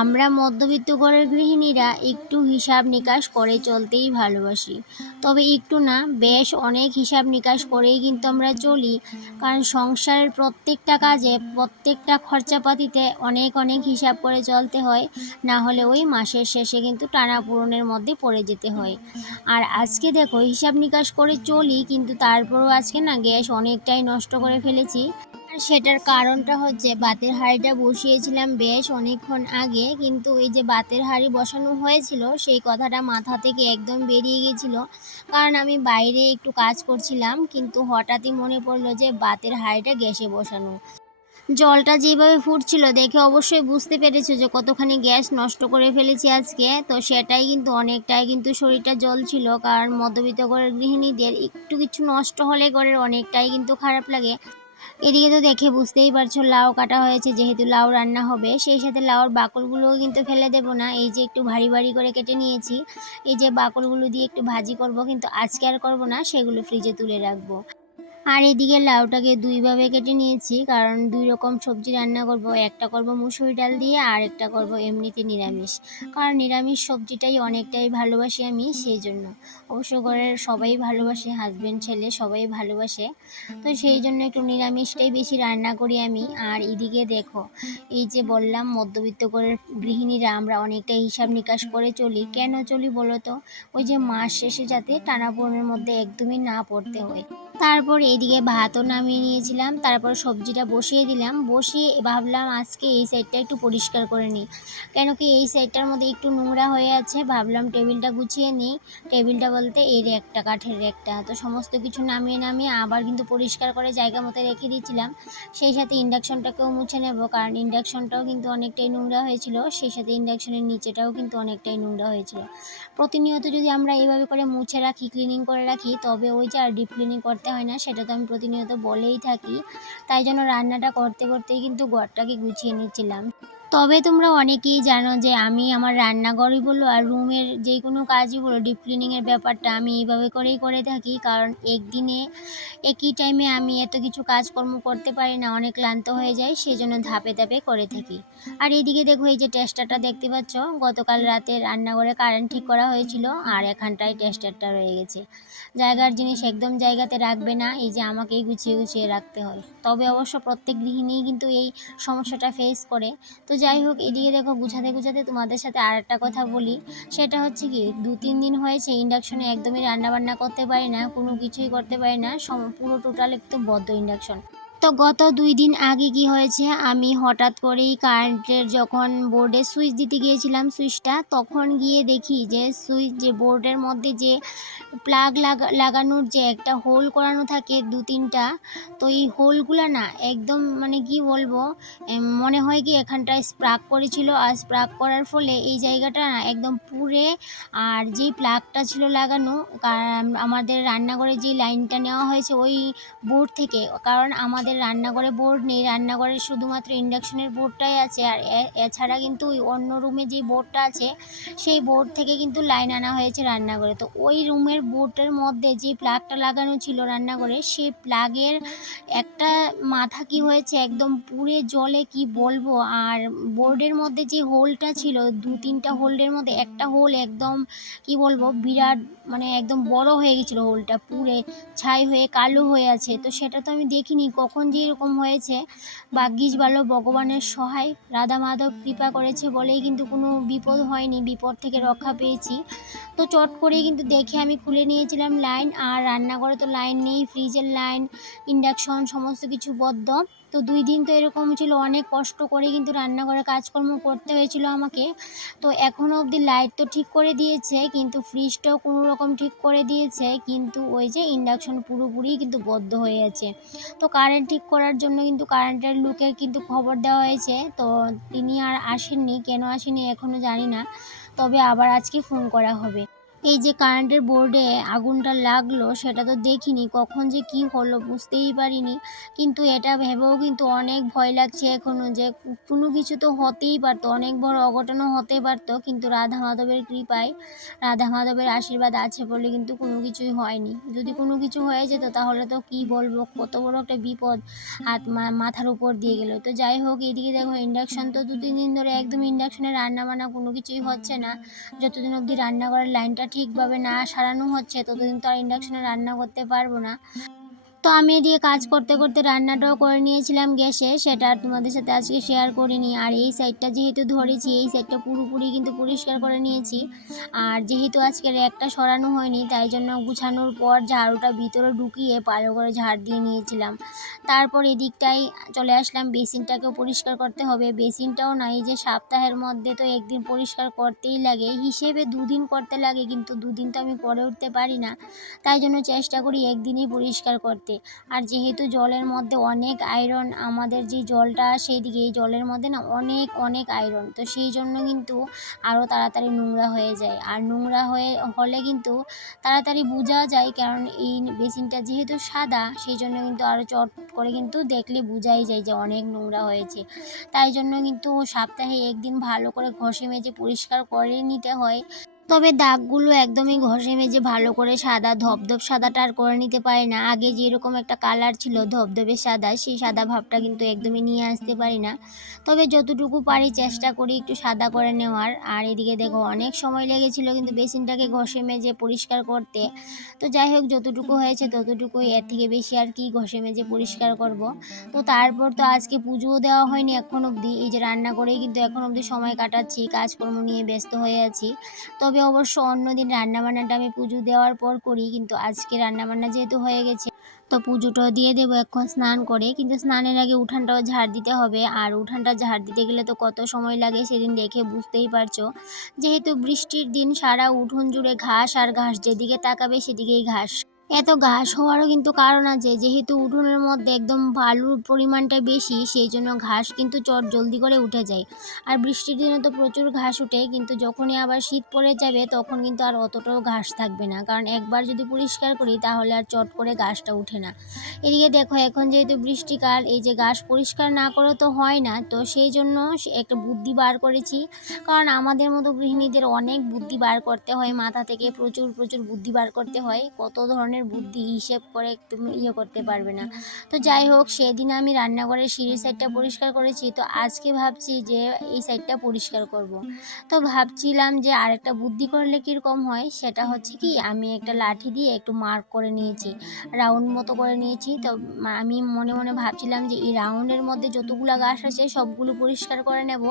আমরা মধ্যবিত্ত ঘরের গৃহিণীরা একটু হিসাব নিকাশ করে চলতেই ভালোবাসি। তবে একটু না, বেশ অনেক হিসাব নিকাশ করেই কিন্তু আমরা চলি, কারণ সংসারের প্রত্যেকটা কাজে, প্রত্যেকটা খরচাপাতিতে অনেক অনেক হিসাব করে চলতে হয়, না হলে ওই মাসের শেষে কিন্তু টানাপোড়েনের মধ্যে পড়ে যেতে হয়। আর আজকে দেখো, হিসাব নিকাশ করে চলি, কিন্তু তারপরেও আজকে না গ্যাস অনেকটাই নষ্ট করে ফেলেছি। সেটার কারণটা হচ্ছে বাতের হাঁড়িটা বসিয়েছিলাম বেশ অনেকক্ষণ আগে, কিন্তু এই যে বাতের হাঁড়ি বসানো হয়েছিল, সেই কথাটা মাথা থেকে একদম বেরিয়ে গেছিল কারণ আমি বাইরে একটু কাজ করছিলাম, কিন্তু হঠাৎই মনে পড়ল যে বাতের হাঁড়িটা গ্যাসে বসানো। জলটা যেভাবে ফুটছিল দেখে অবশ্যই বুঝতে পেরেছ যে কতখানি গ্যাস নষ্ট করে ফেলেছি আজকে। তো সেটাই কিন্তু অনেকটাই কিন্তু শরীরটা ছিল, কারণ মধ্যবিত্ত ঘরের গৃহিণীদের একটু কিছু নষ্ট হলে ঘরের অনেকটাই কিন্তু খারাপ লাগে। এদিকে তো দেখে বুঝতেই পারছ, লাউ কাটা হয়েছে, যেহেতু লাউ রান্না হবে, সেই সাথে লাউর বাকলগুলোও কিন্তু ফেলে দেবো না। এই যে একটু ভারী ভারী করে কেটে নিয়েছি, এই যে বাকলগুলো দিয়ে একটু ভাজি করব, কিন্তু আজকে আর করব না, সেগুলো ফ্রিজে তুলে রাখব। আর এদিকে লাউটাকে দুইভাবে কেটে নিয়েছি, কারণ দুই রকম সবজি রান্না করব। একটা করব মুসুরি ডাল দিয়ে, আর একটা করব এমনিতে নিরামিষ। কারণ নিরামিষ সবজিটাই অনেকটাই ভালোবাসি আমি, সেই জন্য। অবশ্য ঘরের সবাই ভালোবাসে হাজব্যান্ড ছেলে সবাই ভালোবাসে। তো সেই জন্য একটু নিরামিষটাই বেশি রান্না করি আমি। আর এদিকে দেখো, এই যে বললাম, মধ্যবিত্ত করে গৃহিণীরা আমরা অনেকটাই হিসাব নিকাশ করে চলি। কেন চলি বলো তো? ওই যে মাস শেষে যাতে টানাপোড়েনের মধ্যে একদমই না পড়তে হয়। তারপর এদিকে ভাতও নামিয়ে নিয়েছিলাম, তারপর সবজিটা বসিয়ে দিলাম। বসিয়ে ভাবলাম আজকে এই সাইডটা একটু পরিষ্কার করে নিই। কেন কি এই সাইডটার মধ্যে একটু নোংরা হয়ে আছে, ভাবলাম টেবিলটা গুছিয়ে নিই। টেবিলটা বলতে এই র্যাকটা কাঠের র্যাকটা তো সমস্ত কিছু নামিয়ে নামিয়ে আবার কিন্তু পরিষ্কার করে জায়গা মতো রেখে দিয়েছিলাম। সেই সাথে ইন্ডাকশনটাকেও মুছে নেব, কারণ ইন্ডাকশনটাও কিন্তু অনেকটাই নোংরা হয়েছিল। সেই সাথে ইন্ডাকশনের নিচেটাও কিন্তু অনেকটাই নোংরা হয়েছিল। প্রতিনিয়ত যদি আমরা এইভাবে করে মুছে রাখি ক্লিনিং করে রাখি, তবে ওই যে আর ডিপ ক্লিনিং করতে হয় না, সেটা তো আমি প্রতিনিয়ত বলেই থাকি। তাই জন্য রান্নাটা করতে, করতেই কিন্তু ঘরটাকে গুছিয়ে নিচ্ছিলাম। তবে তোমরা অনেকেই জানো যে আমি আমার রান্নাঘরই বলো আর রুমের যে কোনো কাজই বলো ডিপ ক্লিনিংয়ের ব্যাপারটা আমি এইভাবে করেই করে থাকি। কারণ একদিনে একই টাইমে আমি এত কিছু কাজকর্ম করতে পারি না, অনেক ক্লান্ত হয়ে যায় সেই জন্য ধাপে ধাপে করে থাকি। আর এইদিকে দেখো এই যে টেস্টারটা দেখতে পাচ্ছ, গতকাল রাতে রান্নাঘরে কারেন্ট ঠিক করা হয়েছিল, আর এখানটায় টেস্টারটা রয়ে গেছে। জায়গার জিনিস একদম জায়গাতে রাখবে না, এই যে আমাকেই গুছিয়ে গুছিয়ে রাখতে হয়। তবে অবশ্য প্রত্যেক গৃহিণী কিন্তু এই সমস্যাটা ফেস করে। তো যাই হোক, এদিকে দেখো, গুছাতে গুছাতে তোমাদের সাথে আর একটা কথা বলি। সেটা হচ্ছে কি, দু তিন দিন হয়েছে ইন্ডাকশনে একদমই রান্নাবান্না করতে পারি না, কোনো কিছুই করতে পারি না পুরো টোটাল একটু বদ্ধ ইন্ডাকশন। তো গত দুই দিন আগে কি হয়েছে? আমি হঠাৎ করেই কারেন্টের যখন বোর্ডে সুইচ দিতে গিয়েছিলাম সুইচটা, তখন গিয়ে দেখি যে সুইচ, যে বোর্ডের মধ্যে যে প্লাগ লাগা, লাগানোর যে একটা হোল করানো থাকে দু তিনটা, তো এই হোলগুলো না একদম মানে কি বলব মনে হয় কি এখানটায় স্প্রাক করেছিল। আর স্প্রাক করার ফলে এই জায়গাটা না একদম পুড়ে আর যেই প্লাগটা ছিল লাগানো আমাদের রান্নাঘরে যে লাইনটা নেওয়া হয়েছে ওই বোর্ড থেকে, কারণ আমাদের রান্নাঘরে বোর্ড নেই। রান্নাঘরে শুধুমাত্র ইন্ডাকশনের বোর্ডটাই আছে। আর এছাড়া কিন্তু ওই অন্য রুমে যে বোর্ডটা আছে, সেই বোর্ড থেকে কিন্তু লাইন আনা হয়েছে রান্নাঘরে। তো ওই রুমের বোর্ডের মধ্যে যে প্লাগটা লাগানো ছিল রান্নাঘরে সেই প্লাগের একটা মাথা কি হয়েছে, একদম পুড়ে জলে কি বলব? আর বোর্ডের মধ্যে যে হোলটা ছিল, দু তিনটা হোল্ডের মধ্যে একটা হোল একদম কি বলব, বিরাট মানে একদম বড় হয়ে গেছিল হোলটা পুড়ে, ছাই হয়ে, কালো হয়ে আছে। তো সেটা তো আমি দেখিনি। কখন যে এরকম হয়েছে। ভাগ্যিস ভালো, ভগবানের সহায়, রাধা মাধব কৃপা করেছে বলেই কিন্তু কোনো বিপদ হয়নি, বিপদ থেকে রক্ষা পেয়েছি। তো চট করেই কিন্তু দেখে আমি খুলে নিয়েছিলাম লাইন আর রান্নাঘরে তো লাইন নেই ফ্রিজের লাইন ইন্ডাকশন সমস্ত কিছু বদ্ধ। তো দুই দিন তো এরকম ছিল, অনেক কষ্ট করে কিন্তু রান্নাঘরে কাজকর্ম করতে হয়েছিল আমাকে। তো এখনও অবধি লাইট তো ঠিক করে দিয়েছে, কিন্তু ফ্রিজটাও কোনো রকম ঠিক করে দিয়েছে, কিন্তু ওই যে ইন্ডাকশন পুরোপুরি কিন্তু বদ্ধ হয়ে আছে। তো কারেন্ট ঠিক করার জন্য কিন্তু কারেন্টের লোকের কিন্তু খবর দেওয়া হয়েছে, তো তিনি আর আসেননি, কেন আসেনি এখনও জানি না। তবে আবার আজকে ফোন করা হবে। এই যে কারেন্টের বোর্ডে আগুনটা লাগল, সেটা তো দেখিনি, কখন যে কি হলো বুঝতেই পারিনি। কিন্তু এটা ভেবেও কিন্তু অনেক ভয় লাগছে এখনও যে কোনো কিছু তো হতেই পারতো, অনেক বড় অঘটনও হতে পারতো, কিন্তু রাধা মাধবের কৃপায়, রাধা মাধবের আশীর্বাদ আছে বলে কিন্তু কোনো কিছুই হয়নি। যদি কোনো কিছু হয়ে যেত তাহলে তো কি বলব, কত বড় একটা বিপদ হাত মাথার উপর দিয়ে গেল। তো যাই হোক এদিকে দেখো ইন্ডাকশন তো দু তিন দিন ধরে একদম ইন্ডাকশনে রান্না বান্না কোনো কিছুই হচ্ছে না। যতদিন অবধি রান্না করার লাইনটা ঠিকভাবে না সারানো হচ্ছে ততদিন তো আর ইন্ডাকশনে রান্না করতে পারব না। তো আমি এদিকে কাজ করতে করতে রান্নাটাও করে নিয়েছিলাম গ্যাসে, সেটা আর তোমাদের সাথে আজকে শেয়ার করিনি। আর এই সাইডটা যেহেতু ধরেছি, এই সাইডটা পুরোপুরি কিন্তু পরিষ্কার করে নিয়েছি। আর যেহেতু আজকে র্যাকটা সরানো হয়নি, তাই জন্য গুছানোর পর ঝাড়ুটা ভিতরে ঢুকিয়ে ভালো করে ঝাড় দিয়ে নিয়েছিলাম। তারপর এদিকটাই চলে আসলাম, বেসিনটাকেও পরিষ্কার করতে হবে। বেসিনটাও না, এই যে সপ্তাহের মধ্যে তো একদিন পরিষ্কার করতেই লাগে। হিসেবে দুদিন করতে লাগে, কিন্তু দুদিন তো আমি করে উঠতে পারি না। তাই জন্য চেষ্টা করি একদিনই পরিষ্কার করতে। আর যেহেতু জলের মধ্যে অনেক আয়রন আমাদের যে জলটা আসে এদিকে এই জলের মধ্যে না অনেক অনেক আয়রন তো সেই জন্য কিন্তু আরও তাড়াতাড়ি নোংরা হয়ে যায়। আর নোংরা হয়ে, হলে কিন্তু তাড়াতাড়ি বোঝা যায়, কারণ এই বেসিনটা যেহেতু সাদা, সেই জন্য কিন্তু আরও চট করে কিন্তু দেখলে বোঝাই যায় যে অনেক নোংরা হয়েছে। তাই জন্য কিন্তু সপ্তাহে একদিন ভালো করে ঘষে মেজে পরিষ্কার করে নিতে হয়। তবে দাগগুলো একদমই ঘষে মেজে ভালো করে সাদা ধপধপ সাদাটা আর করে নিতে পারি না। আগে যেরকম একটা কালার ছিল ধপধপে সাদা, সেই সাদা ভাবটা কিন্তু একদমই নিয়ে আসতে পারি না। তবে যতটুকু পারি চেষ্টা করি একটু সাদা করে নেওয়ার। আর এদিকে দেখো অনেক সময় লেগেছিল কিন্তু বেসিনটাকে ঘষে মেজে পরিষ্কার করতে। তো যাই হোক, যতটুকু হয়েছে ততটুকুই। এর থেকে বেশি আর কি ঘষে মেজে পরিষ্কার করব। তো তারপর তো আজকে পুজোও দেওয়া হয়নি এখন অবধি। এই যে রান্না করেই কিন্তু এখন অবধি সময় কাটাচ্ছি, কাজকর্ম নিয়ে ব্যস্ত হয়ে আছি। তবে অবশ্য অন্যদিন রান্নাবান্নাটা আমি পুজো দেওয়ার পর করি, কিন্তু আজকে রান্নাবান্না যেহেতু হয়ে গেছে, তো পুজোটাও দিয়ে দেবো এখন স্নান করে। কিন্তু স্নানের আগে উঠানটাও ঝাড় দিতে হবে, আর উঠানটা ঝাড় দিতে গেলে তো কত সময় লাগে সেদিন দেখে বুঝতেই পারছ। যেহেতু বৃষ্টির দিন সারা উঠোন জুড়ে ঘাস আর ঘাস, যেদিকে তাকাবে সেদিকেই ঘাস। এত ঘাস হওয়ারও কিন্তু কারণ আছে। যেহেতু উঠোনের মধ্যে একদম বালুর পরিমাণটা বেশি, সেই জন্য ঘাস কিন্তু চট জলদি করে উঠে যায়। আর বৃষ্টির দিনে তো প্রচুর ঘাস উঠে কিন্তু যখনই আবার শীত পড়ে যাবে, তখন কিন্তু আর অতটাও ঘাস থাকবে না। কারণ একবার যদি পরিষ্কার করি, তাহলে আর চট করে ঘাসটা উঠে না। এদিকে দেখো, এখন যেহেতু বৃষ্টিকাল, এই যে ঘাস পরিষ্কার না করে তো হয় না, তো সেই জন্য একটা বুদ্ধি বার করেছি। কারণ আমাদের মতো গৃহিণীদের অনেক বুদ্ধি বার করতে হয়, মাথা থেকে প্রচুর প্রচুর বুদ্ধি বার করতে হয়। কত ধরনের বুদ্ধি হিসেব করে তুমি ইয়ে করতে পারবে না। তো যাই হোক সেদিন আমি রান্নাঘরের সিঁড়ির সাইডটা পরিষ্কার করেছি। তো আজকে ভাবছি যে এই সাইডটা পরিষ্কার করব। তো ভাবছিলাম যে আরেকটা বুদ্ধি করলে কীরকম হয়? সেটা হচ্ছে কি আমি একটা লাঠি দিয়ে একটু মার্ক করে নিয়েছি রাউন্ড মতো করে নিয়েছি। তো আমি মনে মনে ভাবছিলাম যে এই রাউন্ডের মধ্যে যতগুলো গাছ আছে সবগুলো পরিষ্কার করে নেব।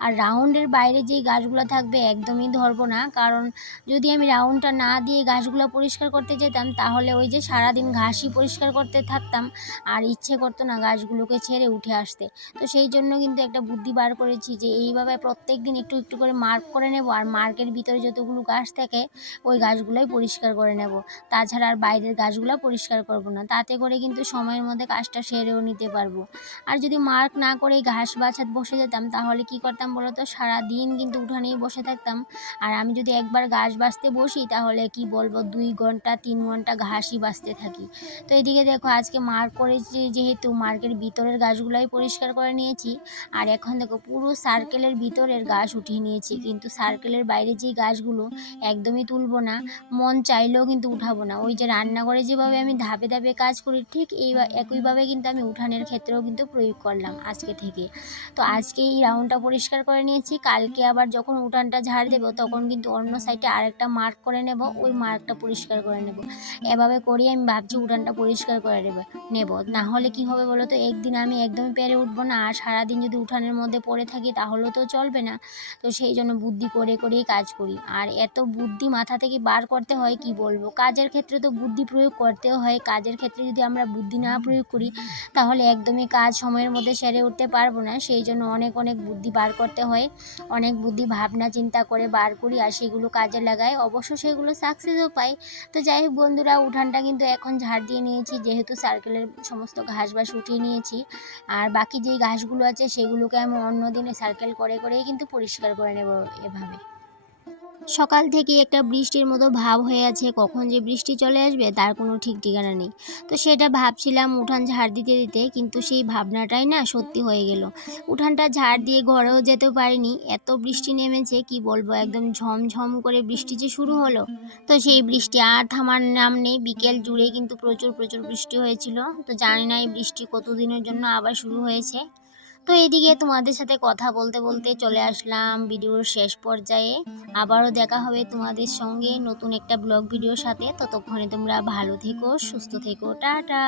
আর রাউন্ডের বাইরে যেই গাছগুলো থাকবে একদমই ধরবো না। কারণ যদি আমি রাউন্ডটা না দিয়ে গাছগুলো পরিষ্কার করতে যেতাম তাহলে ওই যে সারাদিন ঘাসই পরিষ্কার করতে থাকতাম, আর ইচ্ছে করতো না গাছগুলোকে ছেড়ে উঠে আসতে। তো সেই জন্য কিন্তু একটা বুদ্ধি বার করেছি যে এইভাবে প্রত্যেক দিন একটু একটু করে মার্ক করে নেব, আর মার্কের ভিতরে যতগুলো গাছ থাকে, ওই গাছগুলোই পরিষ্কার করে নেব। তাছাড়া আর বাইরের গাছগুলো পরিষ্কার করব না, তাতে করে কিন্তু সময়ের মধ্যে কাজটা সেরেও নিতে পারব। আর যদি মার্ক না করে ঘাস বাছাত বসে যেতাম, তাহলে কি করতাম বলো তো? সারাদিন কিন্তু উঠানেই বসে থাকতাম। আর আমি যদি একবার গাছ বাছতে বসি, তাহলে কি বলব? দুই ঘণ্টা, তিন ঘণ্টা ঘাসই বাঁচতে থাকি। তো এদিকে দেখো, আজকে মার্ক করেছি যেহেতু মার্কের ভিতরের গাছগুলোই পরিষ্কার করে নিয়েছি। আর এখন দেখো, পুরো সার্কেলের ভিতরের গাছ উঠিয়ে নিয়েছি। কিন্তু সার্কেলের বাইরে যে গাছগুলো একদমই তুলবো না, মন চাইলেও কিন্তু উঠাবো না। ওই যে রান্নাঘরে যেভাবে আমি ধাপে ধাপে কাজ করি, ঠিক এই একইভাবে কিন্তু আমি উঠানের ক্ষেত্রেও কিন্তু প্রয়োগ করলাম আজকে থেকে। তো আজকে এই রাউন্ডটা পরিষ্কার করে নিয়েছি। কালকে আবার যখন উঠানটা ঝাড় দেবো, তখন কিন্তু অন্য সাইডে আরেকটা মার্ক করে নেব। ওই মার্কটা পরিষ্কার করে নেব। এভাবে করেই আমি ভাবছি উঠানটা পরিষ্কার করে নেব নেব। না হলে কি হবে বলো তো একদিন আমি একদমই পেরে উঠবো না, আর সারাদিন যদি উঠানের মধ্যে পড়ে থাকি তাহলে তো চলবে না। তো সেই জন্য বুদ্ধি করে করেই কাজ করি। আর এত বুদ্ধি মাথা থেকে বার করতে হয়, কি বলব? কাজের ক্ষেত্রে তো বুদ্ধি প্রয়োগ করতেও হয়। কাজের ক্ষেত্রে যদি আমরা বুদ্ধি না প্রয়োগ করি, তাহলে একদমই কাজ সময়ের মধ্যে সেরে উঠতে পারব না। সেই জন্য অনেক অনেক বুদ্ধি বার করতে হয়। অনেক বুদ্ধি, ভাবনা, চিন্তা করে বার করি, আর সেগুলো কাজে লাগাই। অবশ্য সেগুলো সাকসেসও পাই। তো যাই হোক বন্ধুরা উঠানটা কিন্তু এখন ঝাড় দিয়ে নিয়েছি, যেহেতু সার্কেলের সমস্ত ঘাস বাস উঠিয়ে নিয়েছি। আর বাকি যেই ঘাসগুলো আছে, সেগুলোকে আমি অন্য দিনে সার্কেল করে করেই কিন্তু পরিষ্কার করে নেব এভাবে। সকাল থেকে একটা বৃষ্টির মতো ভাব হয়ে আছে। কখন যে বৃষ্টি চলে আসবে তার কোনো ঠিক ঠিকানা নেই। তো সেটা ভাবছিলাম উঠান ঝাড় দিতে দিতে, কিন্তু সেই ভাবনাটাই না সত্যি হয়ে গেল। উঠানটা ঝাড় দিয়ে ঘরেও যেতে পারিনি। এত বৃষ্টি নেমেছে, কি বলব, একদম ঝমঝম করে বৃষ্টি যে শুরু হলো। তো সেই বৃষ্টি আর থামার নাম নেই। বিকেল জুড়ে কিন্তু প্রচুর প্রচুর বৃষ্টি হয়েছিল। তো জানি না এই বৃষ্টি কতদিনের জন্য আবার শুরু হয়েছে। তো এদিকে তোমাদের সাথে কথা বলতে বলতে চলে আসলাম ভিডিওর শেষ পর্যায়ে। আবারও দেখা হবে তোমাদের সঙ্গে নতুন একটা ব্লগ ভিডিওর সাথে। ততক্ষণে তোমরা ভালো থেকো, সুস্থ থেকো, টাটা।